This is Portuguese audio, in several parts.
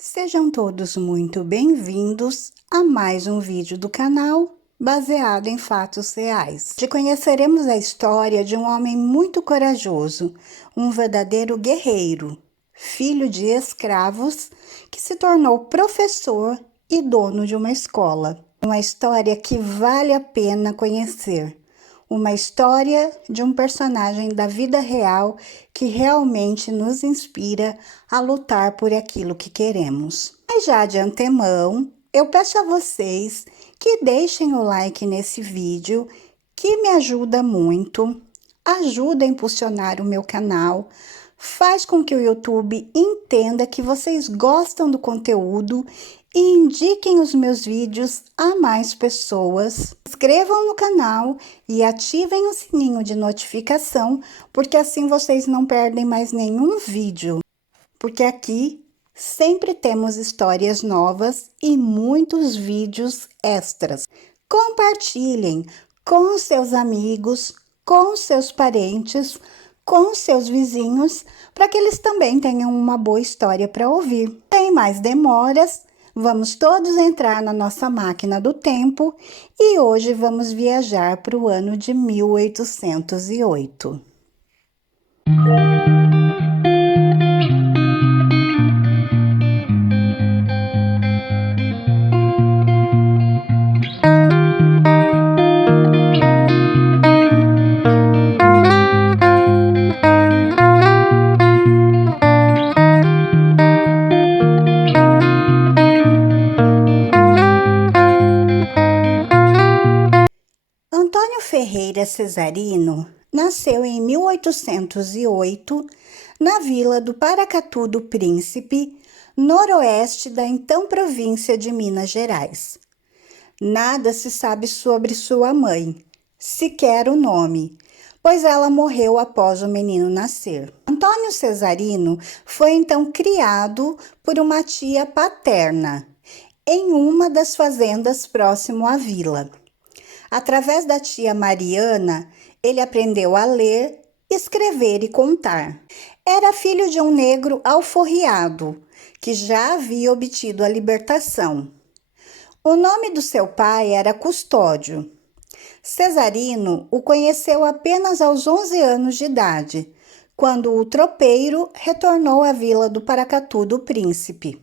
Sejam todos muito bem-vindos a mais um vídeo do canal baseado em fatos reais. Hoje conheceremos a história de um homem muito corajoso, um verdadeiro guerreiro, filho de escravos que se tornou professor e dono de uma escola. Uma história que vale a pena conhecer. Uma história de um personagem da vida real que realmente nos inspira a lutar por aquilo que queremos. Mas já de antemão, eu peço a vocês que deixem o like nesse vídeo, que me ajuda muito, ajuda a impulsionar o meu canal, faz com que o YouTube entenda que vocês gostam do conteúdo e indiquem os meus vídeos a mais pessoas. Inscrevam no canal e ativem o sininho de notificação, porque assim vocês não perdem mais nenhum vídeo. Porque aqui sempre temos histórias novas e muitos vídeos extras. Compartilhem com seus amigos, com seus parentes, com seus vizinhos, para que eles também tenham uma boa história para ouvir. Sem mais demoras, vamos todos entrar na nossa máquina do tempo e hoje vamos viajar para o ano de 1808. Antônio Ferreira Cesarino nasceu em 1808 na vila do Paracatu do Príncipe, noroeste da então província de Minas Gerais. Nada se sabe sobre sua mãe, sequer o nome, pois ela morreu após o menino nascer. Antônio Cesarino foi então criado por uma tia paterna, em uma das fazendas próximo à vila. Através da tia Mariana, ele aprendeu a ler, escrever e contar. Era filho de um negro alforriado, que já havia obtido a libertação. O nome do seu pai era Custódio. Cesarino o conheceu apenas aos 11 anos de idade, quando o tropeiro retornou à vila do Paracatu do Príncipe.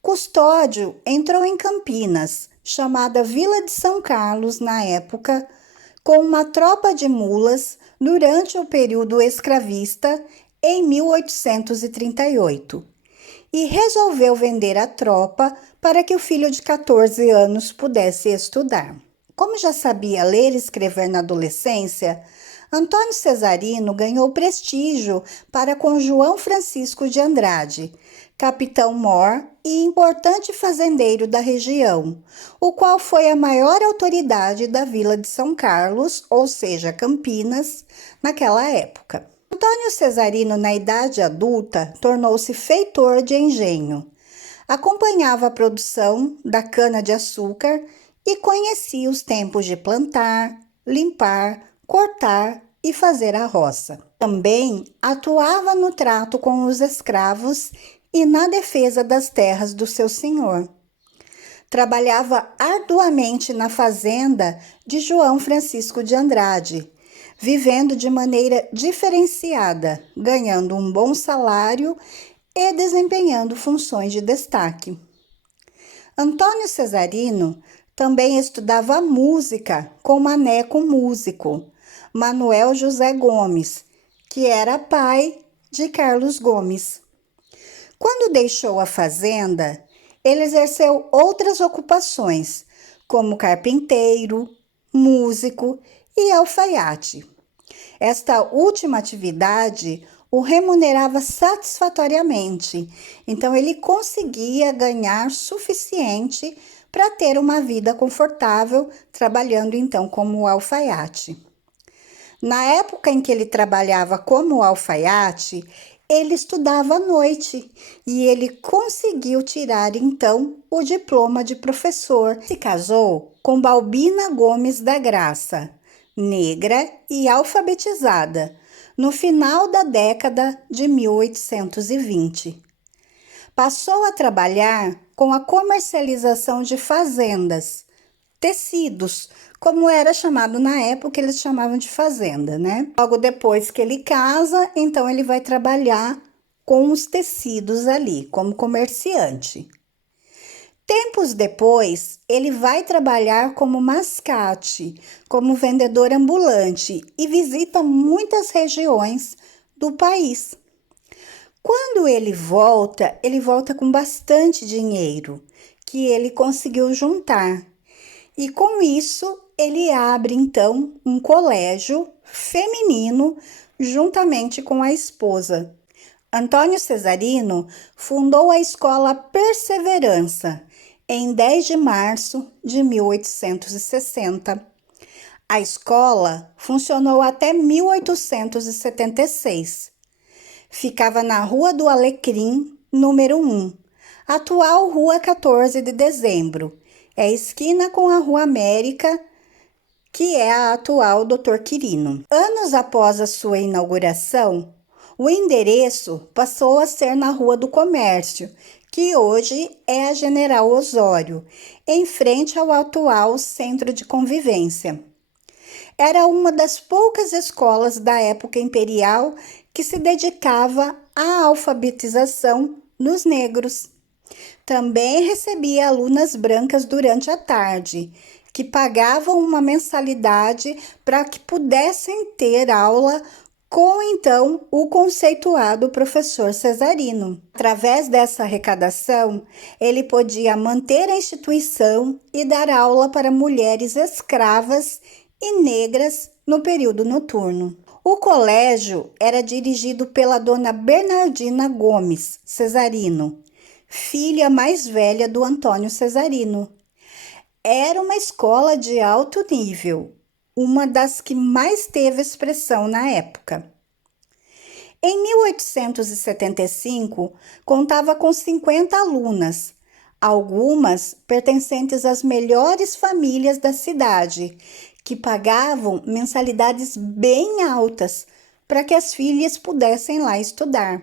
Custódio entrou em Campinas, chamada Vila de São Carlos na época, com uma tropa de mulas durante o período escravista em 1838, e resolveu vender a tropa para que o filho de 14 anos pudesse estudar. Como já sabia ler e escrever na adolescência, Antônio Cesarino ganhou prestígio para com João Francisco de Andrade, capitão-mor e importante fazendeiro da região, o qual foi a maior autoridade da vila de São Carlos, ou seja, Campinas, naquela época. Antônio Cesarino, na idade adulta, tornou-se feitor de engenho. Acompanhava a produção da cana-de-açúcar e conhecia os tempos de plantar, limpar, cortar e fazer a roça. Também atuava no trato com os escravos e na defesa das terras do seu senhor. Trabalhava arduamente na fazenda de João Francisco de Andrade, vivendo de maneira diferenciada, ganhando um bom salário e desempenhando funções de destaque. Antônio Cesarino também estudava música com maneco músico, Manuel José Gomes, que era pai de Carlos Gomes. Quando deixou a fazenda, ele exerceu outras ocupações, como carpinteiro, músico e alfaiate. Esta última atividade o remunerava satisfatoriamente, então ele conseguia ganhar suficiente para ter uma vida confortável, trabalhando então como alfaiate. Na época em que ele trabalhava como alfaiate, ele estudava à noite e ele conseguiu tirar então o diploma de professor. Se casou com Balbina Gomes da Graça, negra e alfabetizada, no final da década de 1820. Passou a trabalhar com a comercialização de fazendas, tecidos, como era chamado na época, eles chamavam de fazenda, né? Logo depois que ele casa, então ele vai trabalhar com os tecidos ali, como comerciante. Tempos depois, ele vai trabalhar como mascate, como vendedor ambulante e visita muitas regiões do país. Quando ele volta com bastante dinheiro que ele conseguiu juntar. E com isso, ele abre então um colégio feminino juntamente com a esposa. Antônio Cesarino fundou a Escola Perseverança em 10 de março de 1860. A escola funcionou até 1876. Ficava na Rua do Alecrim, número 1, atual Rua 14 de Dezembro. É esquina com a Rua América, que é a atual Dr. Quirino. Anos após a sua inauguração, o endereço passou a ser na Rua do Comércio, que hoje é a General Osório, em frente ao atual Centro de Convivência. Era uma das poucas escolas da época imperial que se dedicava à alfabetização dos negros. Também recebia alunas brancas durante a tarde, que pagavam uma mensalidade para que pudessem ter aula com, então, o conceituado professor Cesarino. Através dessa arrecadação, ele podia manter a instituição e dar aula para mulheres escravas e negras no período noturno. O colégio era dirigido pela dona Bernardina Gomes Cesarino, filha mais velha do Antônio Cesarino. Era uma escola de alto nível, uma das que mais teve expressão na época. Em 1875, contava com 50 alunas, algumas pertencentes às melhores famílias da cidade, que pagavam mensalidades bem altas para que as filhas pudessem lá estudar.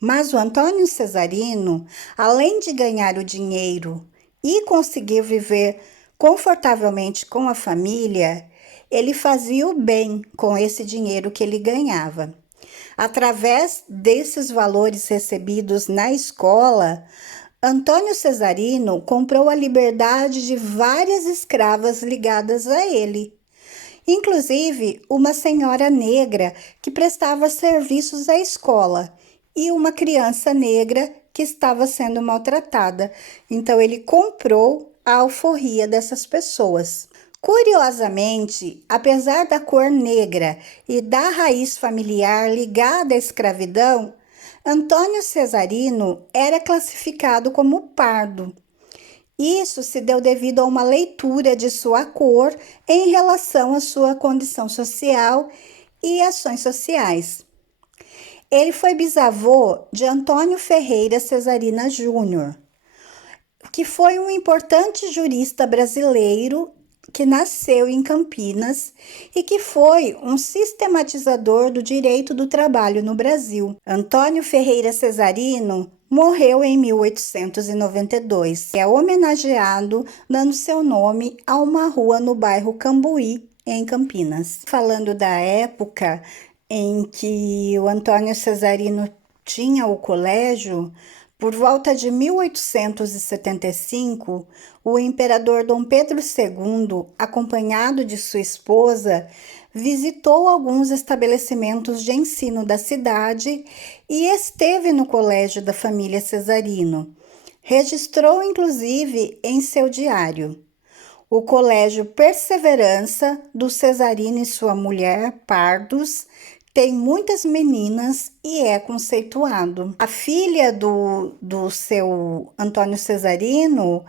Mas o Antônio Cesarino, além de ganhar o dinheiro e conseguir viver confortavelmente com a família, ele fazia o bem com esse dinheiro que ele ganhava. Através desses valores recebidos na escola, Antônio Cesarino comprou a liberdade de várias escravas ligadas a ele, inclusive uma senhora negra que prestava serviços à escola e uma criança negra que estava sendo maltratada. Então, ele comprou a alforria dessas pessoas. Curiosamente, apesar da cor negra e da raiz familiar ligada à escravidão, Antônio Cesarino era classificado como pardo. Isso se deu devido a uma leitura de sua cor em relação à sua condição social e ações sociais. Ele foi bisavô de Antônio Ferreira Cesarina Júnior, que foi um importante jurista brasileiro que nasceu em Campinas e que foi um sistematizador do direito do trabalho no Brasil. Antônio Ferreira Cesarino morreu em 1892. É homenageado dando seu nome a uma rua no bairro Cambuí, em Campinas. Falando da época em que o Antônio Cesarino tinha o colégio, por volta de 1875, o imperador Dom Pedro II, acompanhado de sua esposa, visitou alguns estabelecimentos de ensino da cidade e esteve no colégio da família Cesarino. Registrou, inclusive, em seu diário: o Colégio Perseverança do Cesarino e sua mulher, pardos, tem muitas meninas e é conceituado. A filha do seu Antônio Cesarino,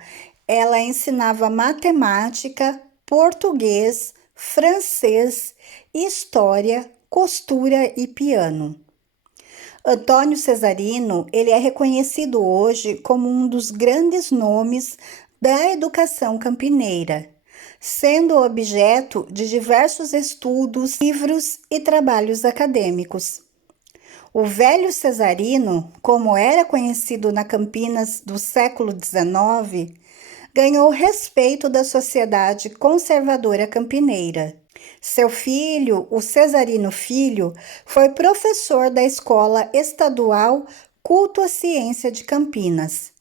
ela ensinava matemática, português, francês, história, costura e piano. Antônio Cesarino, ele é reconhecido hoje como um dos grandes nomes da educação campineira, sendo objeto de diversos estudos, livros e trabalhos acadêmicos. O velho Cesarino, como era conhecido na Campinas do século XIX, ganhou o respeito da sociedade conservadora campineira. Seu filho, o Cesarino Filho, foi professor da Escola Estadual Culto à Ciência de Campinas.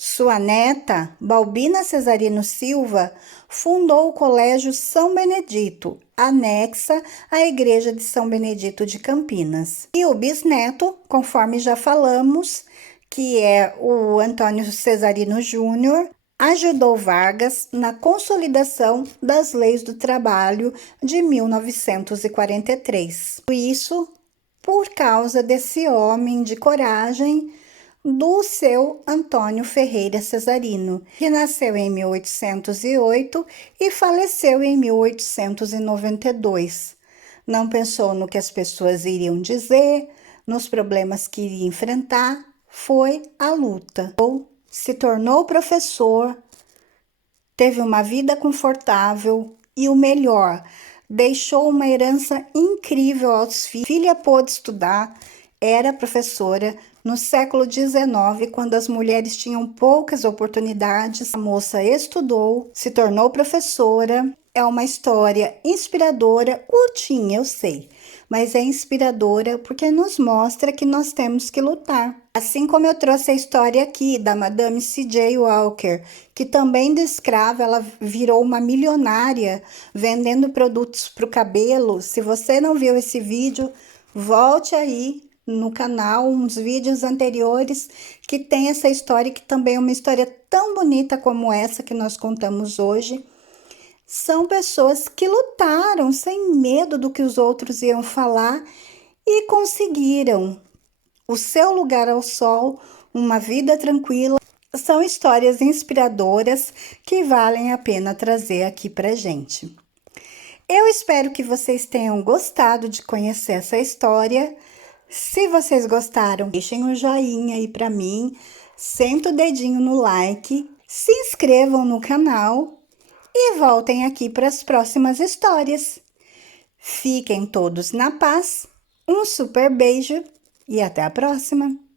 Sua neta, Balbina Cesarino Silva, fundou o Colégio São Benedito, anexa à Igreja de São Benedito de Campinas. E o bisneto, conforme já falamos, que é o Antônio Cesarino Júnior, ajudou Vargas na consolidação das leis do trabalho de 1943. Isso por causa desse homem de coragem, do seu Antônio Ferreira Cesarino, que nasceu em 1808 e faleceu em 1892. Não pensou no que as pessoas iriam dizer, nos problemas que iria enfrentar, foi a luta. Se tornou professor, teve uma vida confortável e o melhor, deixou uma herança incrível aos filhos. Filha pôde estudar, era professora no século XIX, quando as mulheres tinham poucas oportunidades. A moça estudou, se tornou professora. É uma história inspiradora, curtinha, eu sei, mas é inspiradora porque nos mostra que nós temos que lutar. Assim como eu trouxe a história aqui da Madame C.J. Walker, que também de escrava ela virou uma milionária vendendo produtos para o cabelo. Se você não viu esse vídeo, volte aí no canal, uns vídeos anteriores que tem essa história, que também é uma história tão bonita como essa que nós contamos hoje. São pessoas que lutaram sem medo do que os outros iam falar e conseguiram o seu lugar ao sol, uma vida tranquila. São histórias inspiradoras que valem a pena trazer aqui pra gente. Eu espero que vocês tenham gostado de conhecer essa história. Se vocês gostaram, deixem um joinha aí pra mim, senta o dedinho no like, se inscrevam no canal e voltem aqui para as próximas histórias. Fiquem todos na paz, um super beijo e até a próxima!